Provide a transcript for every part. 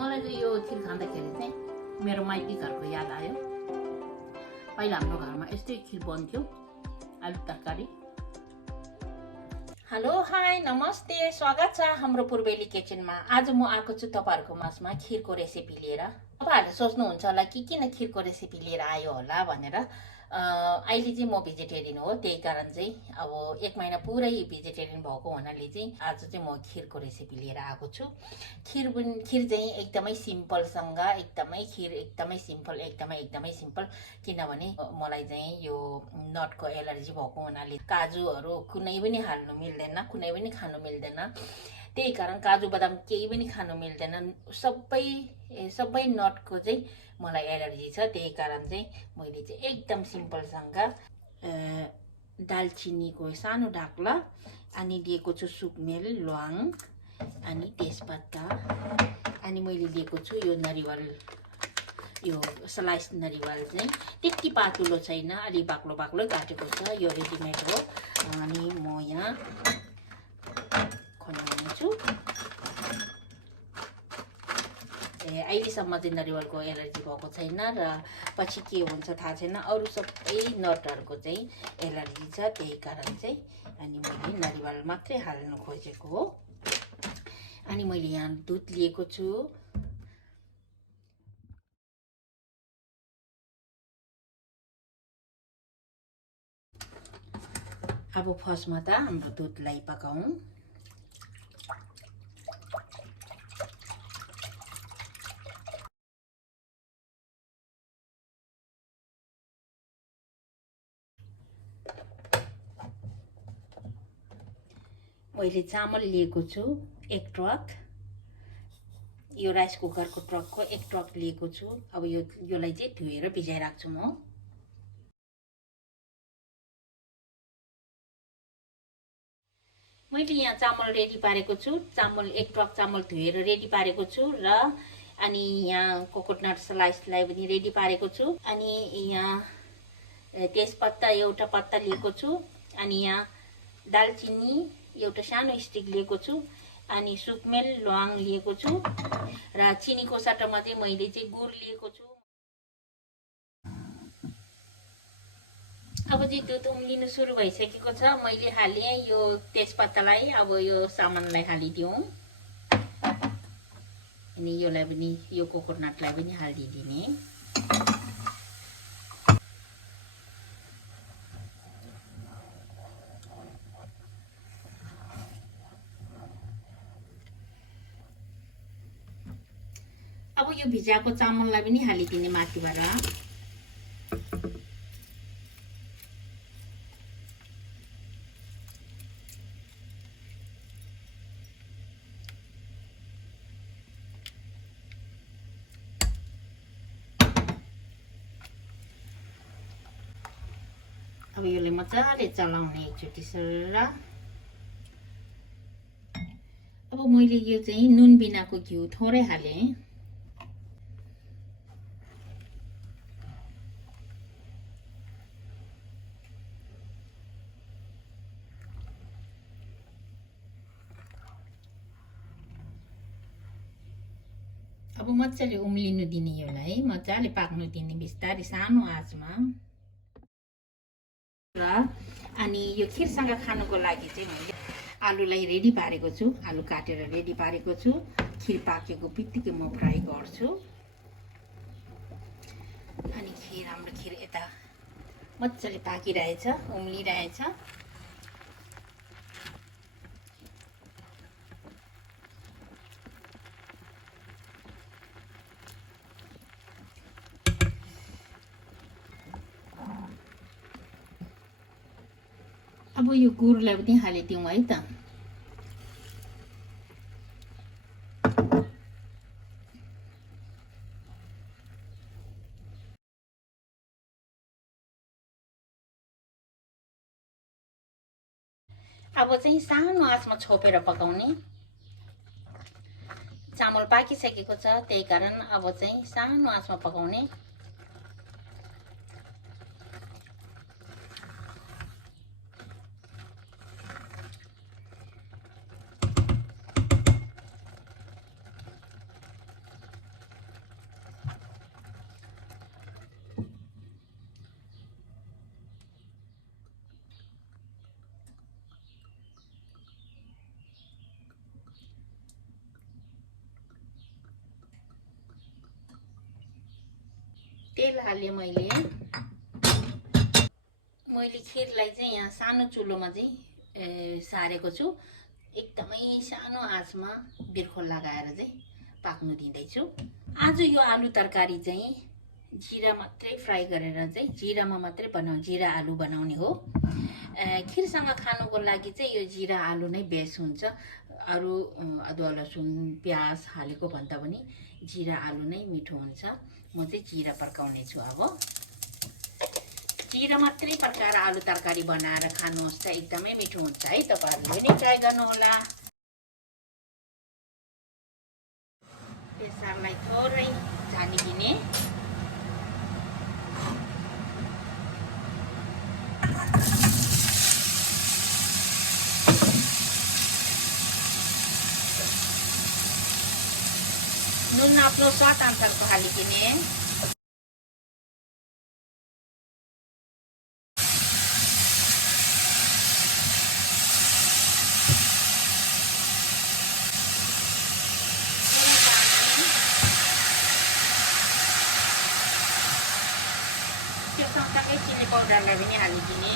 मलाई चाहिँ यो खिर खाँदाखेरि चाहिँ मेरो माइती घरको याद आयो। पहिला हाम्रो घरमा यस्तै खिर बन्थ्यो, आलु तरकारी। हेलो हाई नमस्ते, स्वागत छ हाम्रो पूर्वेली किचनमा। आज म आएको छु तपाईहरुको माझमा खिरको रेसिपी लिएर। तपाईहरुले सोच्नुहुन्छ होला कि किन खिरको रेसिपी लिएर आयो होला भनेर। अहिले चाहिँ म भेजिटेरियन हो, त्यही कारण चाहिँ अब 1 महिना पुरै भेजिटेरियन भएको हुनाले चाहिँ आज चाहिँ म खिरको रेसिपी लिएर आएको छु। खिर चाहिँ एकदमै सिम्पलसँग एकदमै सिम्पल किनभने मलाई चाहिँ यो नटको एलर्जी भएको हुनाले काजुहरु कुनै पनि हाल्नु मिल्दैन, कुनै पनि खानु मिल्दैन। त्यही कारण काजु बदाम केही पनि खानु मिल्दैन। सबै नटको चाहिँ मलाई एलर्जी छ। त्यही कारण चाहिँ मैले चाहिँ एकदम सिम्पलसँग दालचिनीको सानो ढाक्ला अनि दिएको छु सुकमेल, ल्वाङ अनि तेजपत्ता अनि मैले दिएको छु यो नरिवल, यो स्लाइस नरिवल चाहिँ त्यति पातुलो छैन, अलि बाक्लो काटेको छ। यो रेडिमेड हो। अनि म यहाँ खनाउँछु। अहिलेसम्म चाहिँ नरिवलको एलर्जी भएको छैन र पछि के हुन्छ थाहा छैन। अरू सबै नटहरुको चाहिँ एलर्जी छ, त्यही कारण चाहिँ अनि मैले नरिवल मात्रै हाल्न खोजेको हो। अनि मैले यहाँ दुध लिएको छु। अब फर्स्टमा त हाम्रो दुधलाई पकाउँ। मैले चामल लिएको छु 1 ट्रक। यो राइस कुकरको ट्रकको 1 ट्रक लिएको छु। अब योलाई चाहिँ धुएर भिजाइराख्छु म। मैले यहाँ चामल रेडी पारेको छु। 1 ट्रक चामल धुएर रेडी पारेको छु र अनि यहाँ कोकोनट स्लाइसलाई पनि रेडी पारेको छु। अनि यहाँ तेजपत्ता एउटा पत्ता लिएको छु। अनि यहाँ दालचिनी एउटा सानो स्टिक लिएको छु। अनि सुकमेल, ल्वाङ लिएको छु र चिनीको सट्टामा चाहिँ मैले चाहिँ गुड लिएको छु। अब चाहिँ दुध उम्लिनु सुरु भइसकेको छ। मैले हाले यो तेजपत्तालाई, अब यो सामानलाई हालिदिउँ। अनि योलाई पनि, यो कोकोनटलाई पनि हालिदिने। अब यो भिजाएको चामललाई पनि हालिदिने माथिबाट। अब यसले मजाले चलाउने एकचोटि सर। अब मैले यो चाहिँ नुन बिनाको घिउ थोरै हाले। अब मजाले उम्लिनु दिने, योलाई मजाले पाक्नु दिने बिस्तारै सानो आँचमा। र अनि यो खिरसँग खानुको लागि चाहिँ मैले आलुलाई रेडी पारेको छु। आलु काटेर रेडी पारेको छु। खिर पाकेको बित्तिकै म फ्राई गर्छु। अनि हाम्रो खिर यता मजाले पाकिरहेछ, उम्लिरहेछ। अब यो गुडलाई पनि हालिदिउँ है त। अब चाहिँ सानो आँचमा छोपेर पकाउने। चामल पाकिसकेको छ, त्यही कारण अब चाहिँ सानो आँचमा पकाउने। तेल हालेँ मैले खिरलाई चाहिँ यहाँ सानो चुलोमा चाहिँ सारेको छु। एकदमै सानो आँचमा बिर्को लगाएर चाहिँ पाक्नु दिँदैछु। आज यो आलु तरकारी चाहिँ जिरा मात्रै फ्राई गरेर चाहिँ जिरामा मात्रै जिरा आलु बनाउने हो। खिरसँग खानुको लागि चाहिँ यो जिरा आलु नै बेस्ट हुन्छ। अरू अदुवा लसुन प्याज हालेको भन्दा पनि जिरा आलु नै मिठो हुन्छ। म चाहिँ जिरा पड्काउने छु। अब जिरा मात्रै पड्काएर आलु तरकारी बनाएर खानुहोस् त एकदमै मिठो हुन्छ है। तपाईहरुले पनि ट्राई गर्नुहोला। बेसारलाई थोरै झानिदिने। नुन आफ्नो स्वाद अनुसारको हालिदिने। त्यो सँगसँगै चिनी पाउडरलाई पनि हालिदिने।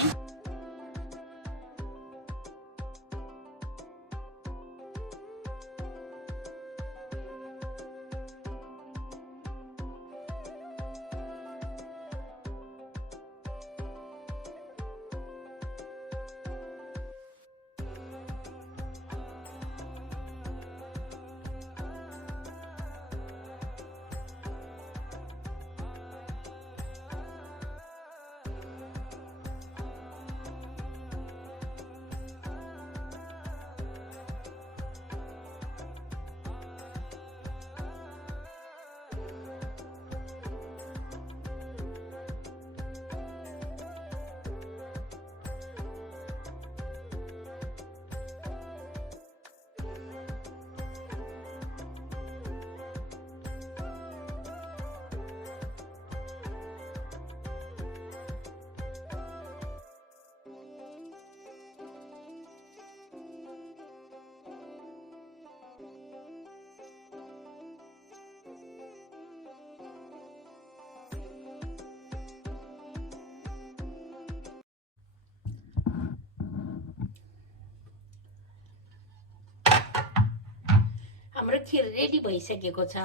हाम्रो खिर रेडी भइसकेको छ।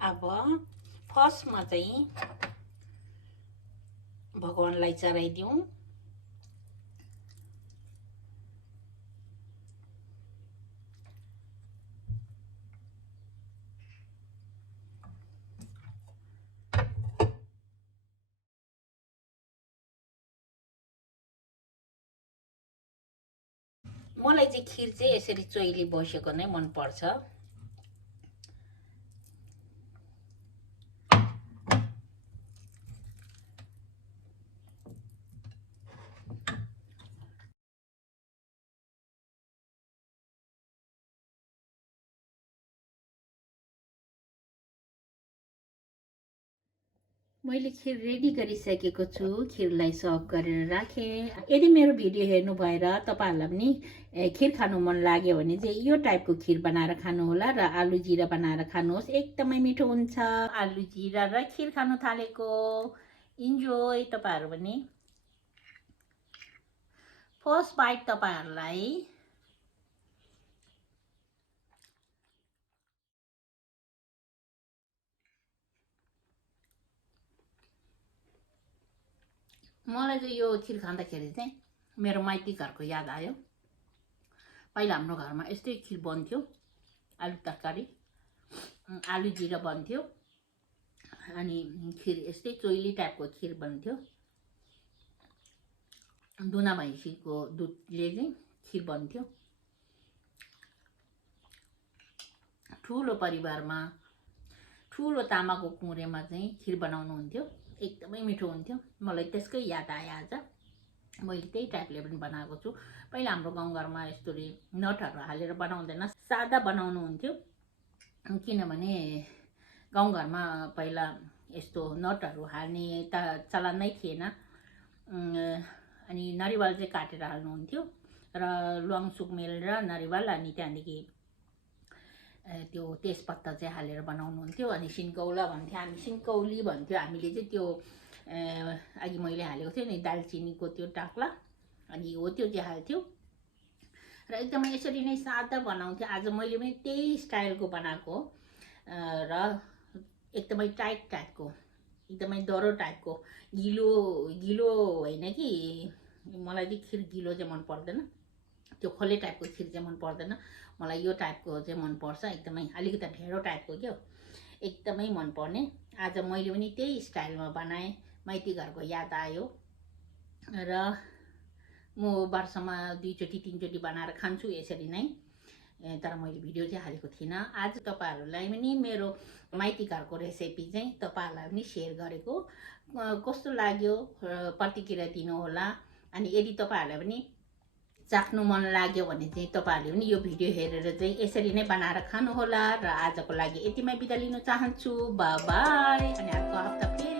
अब फर्स्टमा चाहिँ भगवानलाई चढाइदिउँ। मलाई चाहिँ खिर चाहिँ यसरी चोइली बसेको नै मन पर्छ। मैले खिर रेडी गरिसकेको छु। खिरलाई सर्भ गरेर राखेँ। यदि मेरो भिडियो हेर्नु भएर तपाईहरुलाई पनि खिर खानु मन लाग्यो भने चाहिँ यो टाइपको खिर बनाएर खानुहोला र आलु जिरा बनाएर खानुहोस्। एकदमै मिठो हुन्छ। आलु जिरा र खिर खानु थालेको। इन्जोय तपाईहरु पनि। फर्स्ट बाइट तपाईहरुलाई। मलाई चाहिँ यो खिर खाँदाखेरि चाहिँ मेरो माइती घरको याद आयो। पहिला हाम्रो घरमा यस्तै खिर बन्थ्यो। आलु तरकारी आलु जिरा बन्थ्यो। अनि खिर यस्तै चोइली टाइपको खिर बन्थ्यो। दुना भैँसीको दुधले चाहिँ खिर बन्थ्यो। ठुलो परिवारमा ठुलो तामाको कुँरेमा चाहिँ खिर बनाउनु हुन्थ्यो। एकदमै मिठो हुन्थ्यो। मलाई त्यसकै याद आयो आज। मैले त्यही टाइपले पनि बनाएको छु। पहिला हाम्रो गाउँघरमा यस्तोले नटहरू हालेर बनाउँदैन, सादा बनाउनु हुन्थ्यो। किनभने गाउँघरमा पहिला यस्तो नटहरू हाल्ने त चलन नै थिएन। अनि नरिवल चाहिँ काटेर हाल्नुहुन्थ्यो र ल्वाङ सुकमेल र नरिवल, अनि त्यहाँदेखि त्यो तेजपत्ता चाहिँ हालेर बनाउनुहुन्थ्यो। अनि सिन्कौला भन्थ्यो, हामी सिन्कौली भन्थ्यो हामीले चाहिँ त्यो अघि मैले हालेको थिएँ नि दालचिनीको त्यो टाक्ला, अनि हो त्यो चाहिँ हाल्थ्यो र एकदमै यसरी नै सादा बनाउँथ्यो। आज मैले पनि त्यही स्टाइलको बनाएको र एकदमै टाइटको, एकदमै डह्रो टाइपको, गिलो होइन कि, मलाई चाहिँ खिर गिलो चाहिँ मन पर्दैन, त्यो खोले टाइपको खिर चाहिँ मन पर्दैन, मलाई यो टाइपको चाहिँ मनपर्छ, एकदमै अलिकति ढेँडो टाइपको क्या, एकदमै मनपर्ने। आज मैले पनि त्यही स्टाइलमा बनाएँ, माइती घरको याद आयो र म वर्षमा 2 चोटि 3 चोटि बनाएर खान्छु यसरी नै, तर मैले भिडियो चाहिँ हालेको थिइनँ। आज तपाईँहरूलाई पनि मेरो माइती घरको रेसिपी चाहिँ तपाईँहरूलाई पनि सेयर गरेको, कस्तो लाग्यो प्रतिक्रिया दिनुहोला। अनि यदि तपाईँहरूलाई पनि चाख्नु मन लाग्यो भने चाहिँ तपाईँहरूले पनि यो भिडियो हेरेर चाहिँ यसरी नै बनाएर खानुहोला। र आजको लागि यतिमै बिदा लिन चाहन्छु, बाई बाई। अनि अर्को हप्ता फेरि